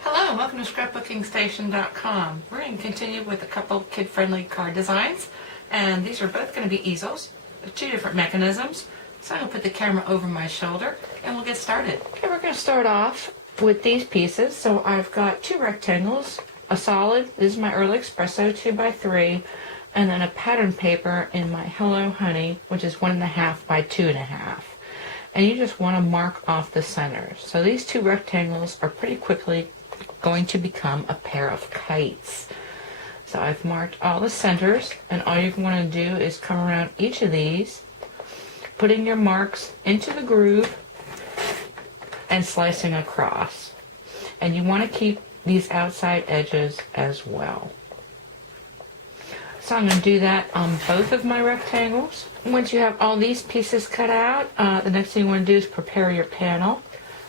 Hello, welcome to scrapbookingstation.com. We're going to continue with a couple kid-friendly card designs, and these are both going to be easels, two different mechanisms. So I'm going to put the camera over my shoulder and we'll get started. Okay, we're going to start off with these pieces. So I've got two rectangles, a solid, this is my Early Espresso 2x3, and then a pattern paper in my Hello Honey, which is 1.5 by 2.5. And you just want to mark off the centers. So these two rectangles are pretty quickly going to become a pair of kites. So I've marked all the centers, and all you want to do is come around each of these, putting your marks into the groove and slicing across. And you want to keep these outside edges as well. So I'm going to do that on both of my rectangles. Once you have all these pieces cut out, the next thing you want to do is prepare your panel.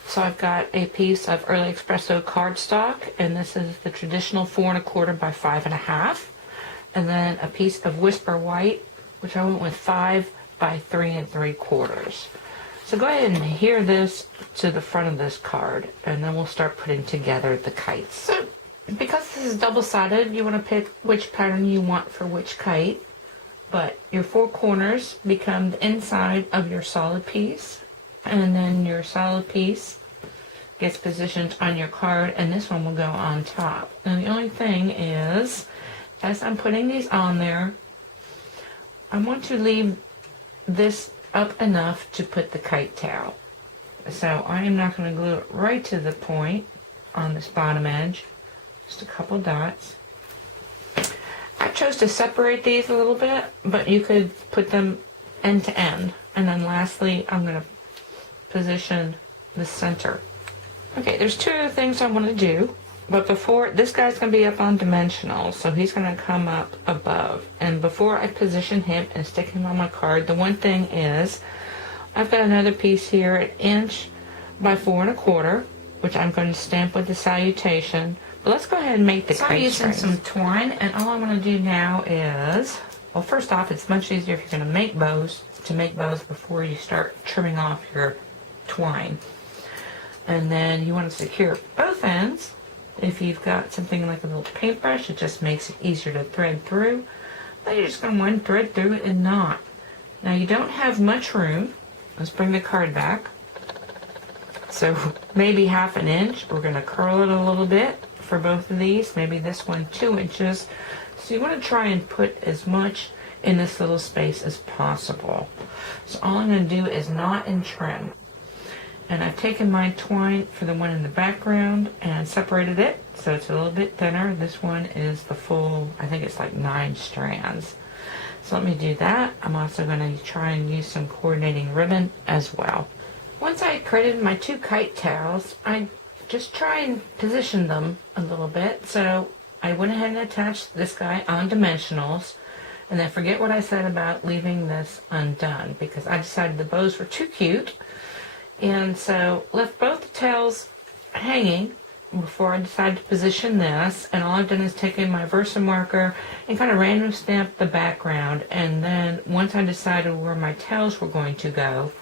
So I've got a piece of Early Espresso cardstock, and this is the traditional 4.25 by 5.5. And then a piece of Whisper White, which I went with 5 by 3.75. So go ahead and adhere this to the front of this card, and then we'll start putting together the kites. So because this is double-sided, you want to pick which pattern you want for which kite, but your four corners become the inside of your solid piece, and then your solid piece gets positioned on your card, and this one will go on top. And the only thing is, as I'm putting these on there, I want to leave this up enough to put the kite tail. So I am not going to glue it right to the point on this bottom edge, just a couple dots. I chose to separate these a little bit, but you could put them end to end. And then lastly, I'm going to position the center. Okay, there's two other things I want to do, but before, this guy's going to be up on dimensional, so he's going to come up above. And before I position him and stick him on my card, the one thing is, I've got another piece here, 1 inch by 4.25, which I'm going to stamp with the salutation. But let's go ahead and make the kite. So I'm using some twine, and all I want to do now is, well, first off, it's much easier if you're going to make bows before you start trimming off your twine. And then you want to secure both ends. If you've got something like a little paintbrush, it just makes it easier to thread through. Then you're just going to want to thread through it and knot. Now you don't have much room. Let's bring the card back. So maybe 1/2 inch. We're going to curl it a little bit for both of these. Maybe this one 2 inches. So you want to try and put as much in this little space as possible. So all I'm going to do is knot and trim. And I've taken my twine for the one in the background and separated it so it's a little bit thinner. This one is the full, I think it's like 9 strands. So let me do that. I'm also going to try and use some coordinating ribbon as well. Once I created my two kite tails, I just try and position them a little bit. So I went ahead and attached this guy on dimensionals. And then forget what I said about leaving this undone, because I decided the bows were too cute. And so left both the tails hanging before I decided to position this. And all I've done is taken my Versa marker and kind of random stamped the background. And then once I decided where my tails were going to go,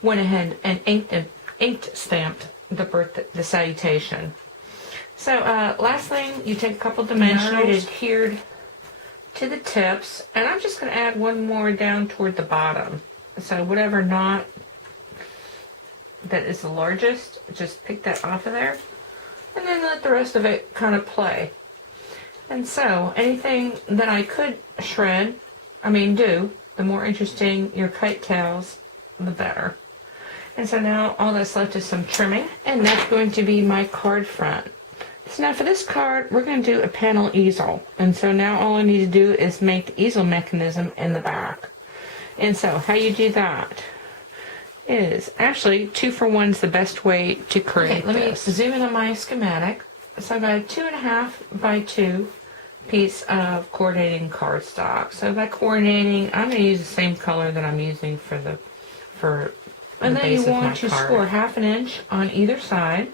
went ahead and inked stamped the salutation. So last thing, you take a couple dimensionals adhered to the tips. And I'm just going to add one more down toward the bottom. So whatever knot that is the largest, just pick that off of there, and then let the rest of it kind of play. And so anything that I could do, the more interesting your kite tails, the better. And so now all that's left is some trimming, and that's going to be my card front. So now for this card, we're going to do a panel easel. And so now all I need to do is make the easel mechanism in the back. And so how you do that is actually 2-for-1's the best way to create this. Let me zoom in on my schematic. So I've got a 2.5 by 2 piece of coordinating cardstock. So by coordinating, I'm going to use the same color that I'm using for the and then you want to score 1/2 inch on either side,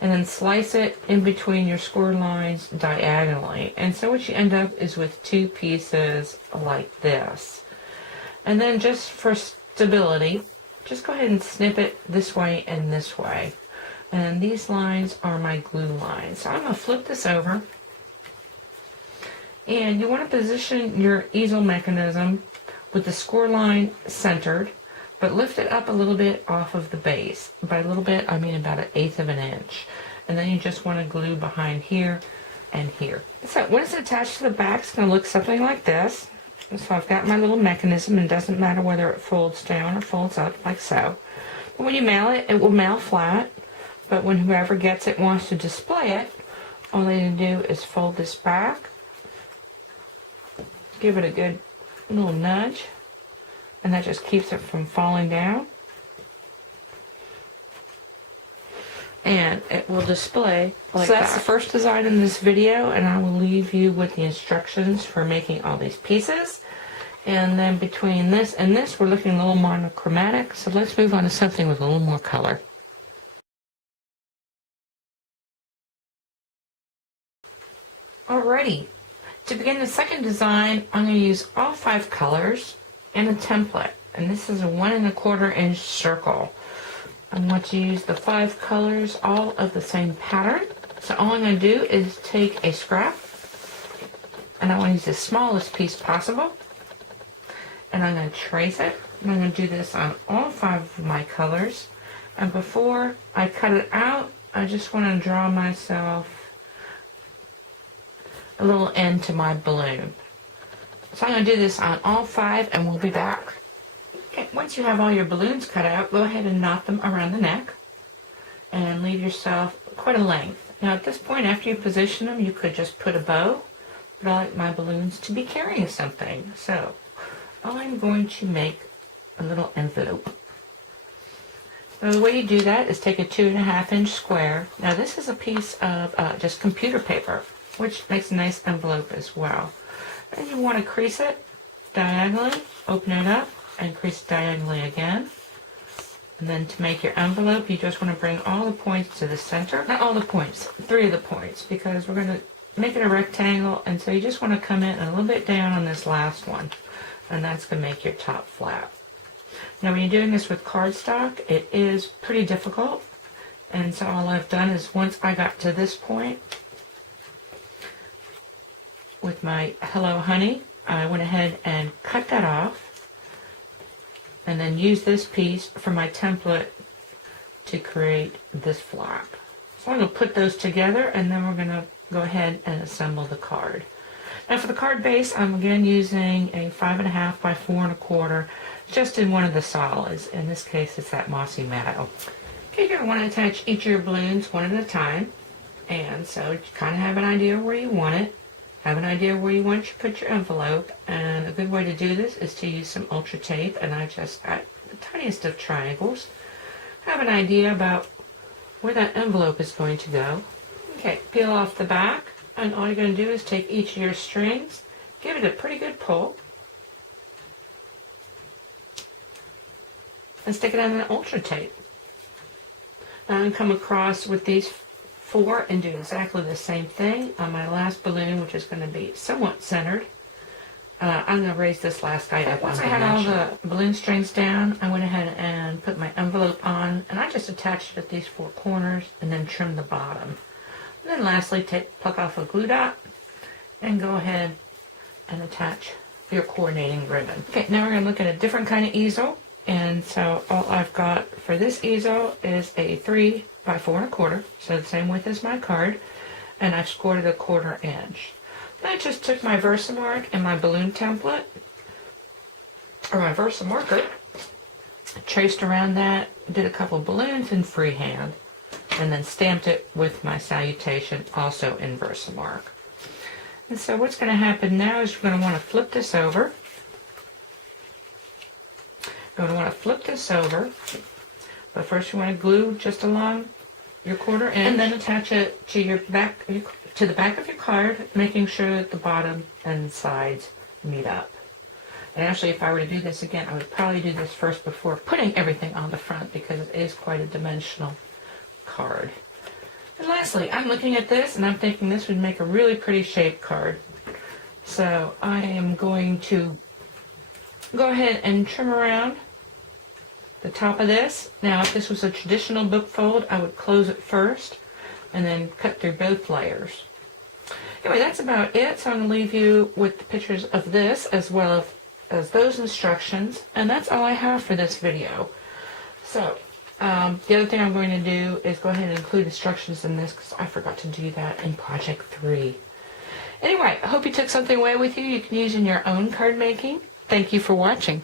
and then slice it in between your score lines diagonally. And so what you end up is with two pieces like this. And then just for stability, just go ahead and snip it this way and this way. And these lines are my glue lines. So I'm going to flip this over. And you want to position your easel mechanism with the score line centered, but lift it up a little bit off of the base. By a little bit, I mean about 1/8 of an inch. And then you just want to glue behind here and here. So when it's attached to the back, it's going to look something like this. So I've got my little mechanism, and it doesn't matter whether it folds down or folds up, like so. But when you mail it, it will mail flat. But when whoever gets it wants to display it, all they need to do is fold this back, give it a good little nudge, and that just keeps it from falling down. And it will display like that. So that's the first design in this video, and I will leave you with the instructions for making all these pieces. And then between this and this, we're looking a little monochromatic, so let's move on to something with a little more color. Alrighty, to begin the second design, I'm going to use all 5 colors in a template, and this is a 1 1/4 inch circle. I'm going to use the 5 colors, all of the same pattern. So all I'm going to do is take a scrap, and I want to use the smallest piece possible, and I'm going to trace it. And I'm going to do this on all 5 of my colors. And before I cut it out, I just want to draw myself a little end to my balloon. So I'm going to do this on all 5, and we'll be back. Okay, once you have all your balloons cut out, go ahead and knot them around the neck and leave yourself quite a length. Now at this point, after you position them, you could just put a bow, but I like my balloons to be carrying something. So I'm going to make a little envelope. Now the way you do that is take a 2 1/2 inch square. Now this is a piece of just computer paper, which makes a nice envelope as well. And you want to crease it diagonally, open it up, and crease diagonally again. And then to make your envelope, you just want to bring all the points to the center. Not all the points, 3 of the points, because we're going to make it a rectangle, and so you just want to come in a little bit down on this last one, and that's going to make your top flap. Now when you're doing this with cardstock, it is pretty difficult, and so all I've done is once I got to this point with my Hello Honey, I went ahead and cut that off, and then use this piece for my template to create this flap. So I'm going to put those together, and then we're going to go ahead and assemble the card. Now for the card base, I'm again using a 5 1/2 by 4 1/4, just in one of the solids. In this case, it's that mossy meadow. Okay, you're going to want to attach each of your balloons one at a time, and so you kind of have an idea where you want it. Have an idea where you want to put your envelope, and a good way to do this is to use some ultra tape, and I just got the tiniest of triangles. Have an idea about where that envelope is going to go. Okay, peel off the back, and all you're going to do is take each of your strings, give it a pretty good pull, and stick it on the ultra tape. Now I'm going to come across with these 4 and do exactly the same thing on my last balloon, which is going to be somewhat centered. I'm going to raise this last guy up. Once I had all the balloon strings down, I went ahead and put my envelope on, and I just attached it at these 4 corners and then trimmed the bottom. And then lastly, pluck off a glue dot and go ahead and attach your coordinating ribbon. Okay, now we're going to look at a different kind of easel. And so all I've got for this easel is a 3 by 4 1/4, so the same width as my card, and I've scored it a 1/4 inch. Then I just took my Versamark and my balloon template, or my Versamarker, traced around that, did a couple of balloons in freehand, and then stamped it with my salutation, also in Versamark. And so what's going to happen now is you're going to want to flip this over. You're going to want to flip this over, but first you want to glue just along your 1/4 inch, and then attach it to your back, to the back of your card, making sure that the bottom and sides meet up. And actually, if I were to do this again, I would probably do this first before putting everything on the front, because it is quite a dimensional card. And lastly, I'm looking at this and I'm thinking this would make a really pretty shaped card. So I am going to go ahead and trim around the top of this. Now, if this was a traditional book fold, I would close it first and then cut through both layers. Anyway, that's about it. So I'm going to leave you with the pictures of this as well as those instructions. And that's all I have for this video. So the other thing I'm going to do is go ahead and include instructions in this because I forgot to do that in Project 3. Anyway, I hope you took something away with you can use in your own card making. Thank you for watching.